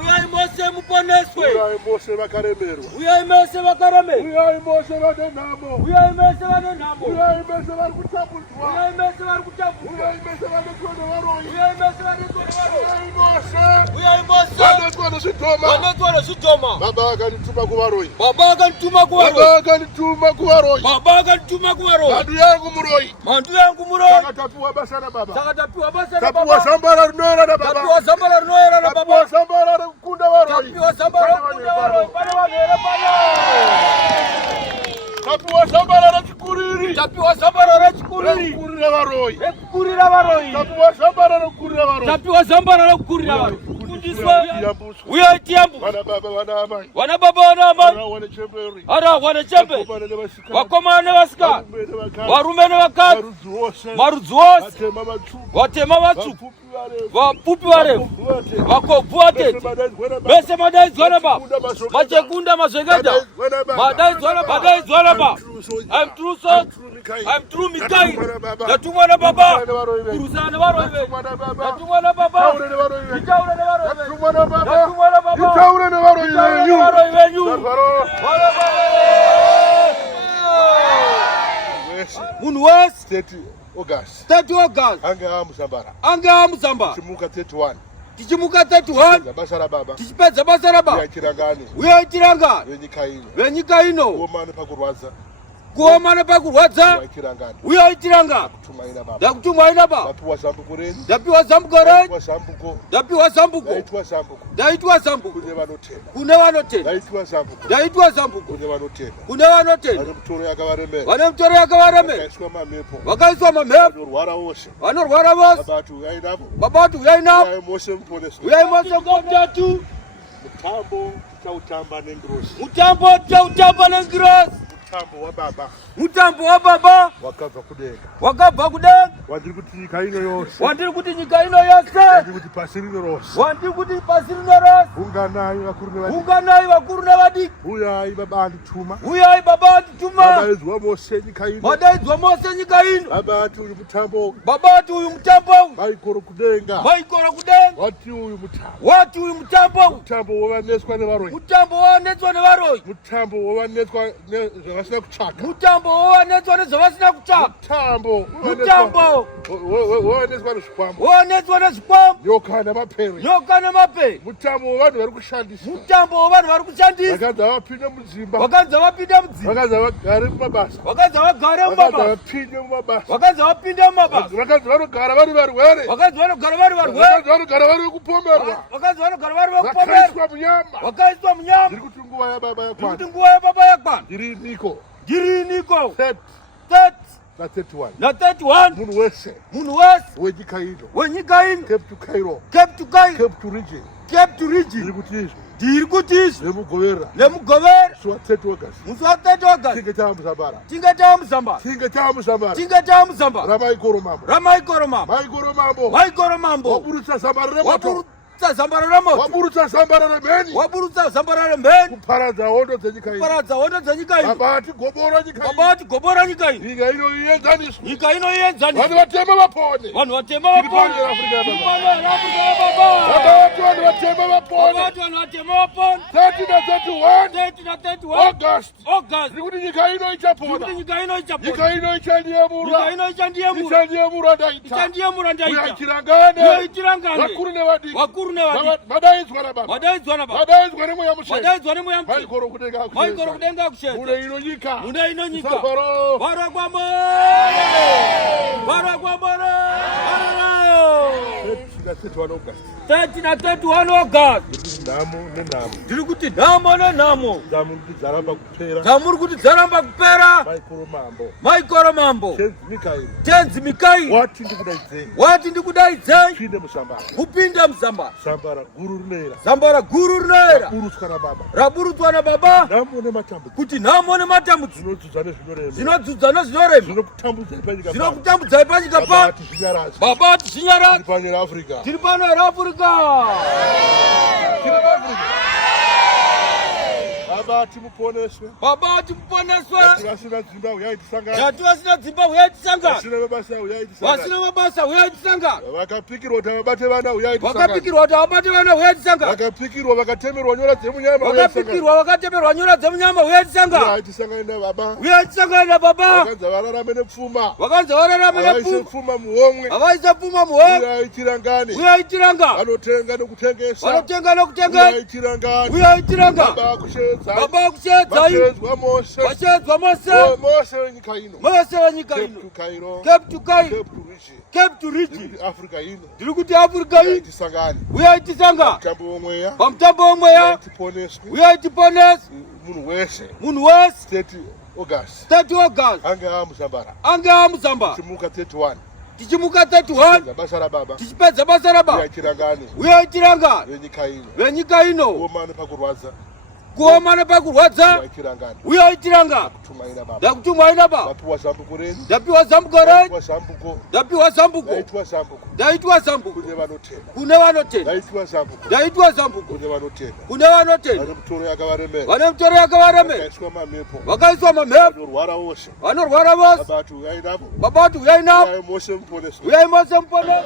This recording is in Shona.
Uyai Mose muponeswe. Uyai Mose vakaremerwa. Uyai Mose vakaremerwa. Uyai Mose vane nhamo. Uyai Mose vane nhamo. Uyai Mose vari kutambudzwa. Uyai Mose vari kutambudzwa. Uyai Mose vanotwa nevaroyi. Uyai Mose vanotwa nevaroyi. Uyai Mose vanotwa nezvidhoma. Vanotwa nezvidhoma. Baba akandituma kuvaroyi. Baba akandituma kuvaroyi. Baba akandituma kuvaroyi. Baba akandituma kuvaroyi. Mhandu yangu muroyi. Mhandu yangu muroyi. Saka tapiwa basa nababa. Saka tapiwa basa nababa. Tapiwa zambara rinoyera nababa. Tapiwa zambara rinoyera nababa. Tapiwa zambara rekukunda varoyi. Tapiwa zambara rekukunda varoyi. Pane vanhu here pano. Tapiwa zambara rechikuriri. Tapiwa zambara rechikuriri. Rekukurira varoyi. Rekukurira varoyi. Tapiwa zambara rekukurira varoyi. Tapiwa zambara rekukurira varoyi. Kufundiswa. Uyai tiyambuswe. Vana baba vana amai. Vana baba vana amai. Wane chemberi. Wane chembe. Vakomana nevasikana. Varume nevakadzi. Marudzi ose. Vatema vatsvuku. Vapfupi varefu. Vakobvu vatete. Vese madaidzwa nababa. Machekunda mazveketa. Madaidzwa nababa. I'm true son. I'm true Mikael. Ndatumwa nababa. Kurusana nevaroyi vedu. Ndatumwa nababa. Nditaure nevaroyi vedu. Ndatumwa nababa. Nditaure nevaroyi venyu. Munhu wese 30 August. 30 August. Ange amusambara. Tichimuka 31. Tichimuka 31. Basa rababa. Tichipedza basa rababa. Uyai tirangane. Venyika ino. Kuomana pakurwadza. Uyai tirangane. Ndakutumwai nababa. Ndapiwa zambuko renyu. Ndapiwa zambuko. Ndaitwa zambuko. Kune vanotenda. Ndaitwa zambuko. Kune vanotenda. Vane mutoro yakavaremera. Vakaiswa mamhepo. Vanorwara vose. Baba vati uyai navo. Uyai Mose mutatu. Mutambo tichautamba nengirosi. Mutambo wababa. Wakabva kudenga. Wandiri kuti nyika ino yose. Wandiri kuti nyika ino yose. Wandiri kuti pasi rino rose. Wandiri kuti pasi rino rose. Unganai vakuru nevadiki. Unganai vakuru nevadiki. Uyai baba andituma. Uyai baba andituma. Madaidzwa Mose nyika ino. Madaidzwa Mose nyika ino. Baba ati uyu mutambo. Baba ati uyu mutambo. Maikoro kudenga. Maikoro kudenga. Wati uyu mutambo. Wati uyu mutambo. Mutambo wovanetswa nevaroyi. Mutambo wovanetswa nevaroyi. Mutambo wovanetswa nezvavasina kutsvaka. Mutambo wovanetswa nezvavasina kutsvaka. Mutambo. Wovanetswa nezvikwambo. Wovanetswa nezvikwambo. Nyoka namapere. Nyoka namapere. Mutambo wevanhu vari kushandisa. Mutambo wevanhu vari kushandisa. Vakanzi vapinde mudzimba. Vakanzi vapinde mudzimba. Vakanzi vagare mumabasa. Vakanzi vagare mumabasa. Vakanzi vapinde mumabasa. Vakanzi vapinde mumabasa. Vakanzi vanogara vari varwere. Vakanzi vanogara vari varwere. Vakanzi vanogara vari vekupomerwa. Vakanzi vanogara vari vekupomerwa. Vakaiswa munyama. Vakaiswa munyama. Ndiri kuti nguva yababa yakwana. Ndiri kuti nguva yababa yakwana. Ndiri niko. 30 na 31. Na 31. Munhu wese. Munhu wese. Wenyika ino. Wenyika ino. Cape to Cairo. Cape to Cairo. Cape to region. Cape to region. Ndiri kuti izvo. Ndiri kuti izvo. Nemugovera. Nemugovera. Musi wa 30 August. Musi wa 30 August. Tinge taamuzambara. Tinge taamuzambara. Tinge taamuzambara. Tinge taamuzambara. Ramaikoro mambo. Ramaikoro mambo. Maikoro mambo. Maikoro mambo. Waburutsa zambara remoto. Zambara remoto. Waburutsa zambara remheni. Waburutsa zambara remheni. Kuparadza hondo dzenyika ino. Kuparadza hondo dzenyika ino. Baba ati gobora nyika ino. Baba ati gobora nyika ino. Nyika ino ienzaniswe. Nyika ino ienzaniswe. Vanhu vatema vapone. Vanhu vatema vapone. Vanhu Afrika ya baba. Baba vatu vanhu vatema vapone. Vatu vanhu vatema vapone. 30 na 31. 30 na 31. August. August. Ndikuti nyika ino ichapona. Nyika ino ichapona. Nyika ino ichandiyemura. Nyika ino ichandiyemura. Ichandiyemura ndaita. Ichandiyemura ndaita. Uyaitirangane. Uyaitirangane. Vakuru nevadiki. Vakuru nevadiki. Madaidzwa nababa. Madaidzwa nababa. Madaidzwa nemweya mutsvene. Madaidzwa nemweya mutsvene. Maikoro kudenga kushedza. Maikoro kudenga kushedza. Mune ino nyika. Mune ino nyika. Safaro. Varwa kwambore. Varwa kwambore. 30 na 31 August. Nhamo nenhamo. Ndiri kuti nhamo nenhamo. Dzamuri kuti dzaramba kupera. Dzamuri kuti dzaramba kupera. Maikoro mambo. Maikoro mambo. Tenzi Mikael. Wati ndikudaidzei. Wati ndikudaidzei. Pinde musambara. Kupinde musambara. Sambara guru rinoera. Sambara guru rinoera. Raburutswa nababa. Raburutswa nababa. Nhamo nematambudziko. Kuti nhamo nematambudziko. Zvinodzudzwa nezvinorema. Zvinodzudzwa nezvinorema. Zvinokutambudzai panyika pano. Zvinokutambudzai panyika pano. Baba ati zvinyaradze. Baba ati zvinyaradze. Tiri pano Afrika. Tiri pano Afrika. Baba timuponeswe. Baba timuponeswe. Vasina dzimba uyai tisangane. Yati vasina dzimba uyai tisangane. Vasina mabasa uyai tisangane. Vasina mabasa uyai tisangane. Vakapikirwa kuti vabate vana uyai tisangane. Vakapikirwa kuti vabate vana uyai tisangane. Vakapikirwa vakatemerwa nyora dzemunyama uyai tisangane. Vakapikirwa vakatemerwa nyora dzemunyama uyai tisangane. Uyai tisangane na baba. Uyai tisangane na baba. Vakanza vararame nepfuma. Vakanza vararame nepfuma. Avaise pfuma muhomwe. Avaise pfuma muhomwe. Uyai tirangane. Uyai tirangane. Vanotenga nekutengesa. Vanotenga nekutengesa. Uyai tirangane. Uyai tirangane. Baba kushedza. Baba kushedza. Vashedzwa Mose. Vashedzwa Mose. Mose wenyika ino. Mose wenyika ino. Cape to Cairo. Cape to Cairo. Cape to Rich. Cape to Rich. Africa ino. Tiri kuti Africa ino. Uyai tisangane. Uyai tisangane. Mutambo womweya. Pamutambo womweya. Uyai tiponeswe. Uyai tiponeswe. Munhu wese. Munhu wese. 30 August. 30 August. Ange amuzambara. Ange amuzambara. Tichimuka 31. Tichimuka 31. Basa la baba. Tichipedza basa la baba. Uyai tirangane. Uyai tirangane. Wenyika ino. Wenyika ino. Kuomana pakurwadza. Kuomana pakurwadza. Uyai tirangane. Uyai tirangane. Kutumaina baba. Ndakutumaina baba. Ndapiwa zambuko renyu. Ndapiwa zambuko renyu. Ndapiwa zambuko. Ndapiwa zambuko. Ndaitwa zambuko. Ndaitwa zambuko. Kune vanotenda. Kune vanotenda. Ndaitwa zambuko. Ndaitwa zambuko. Kune vanotenda. Kune vanotenda. Vane mutoro yakavaremera. Vane mutoro yakavaremera. Vakaiswa mamhepo. Vakaiswa mamhepo. Vanorwara vose. Vanorwara vose. Baba ati uyai navo. Baba ati uyai navo. Uyai Mose muponeswe. Uyai Mose muponeswe.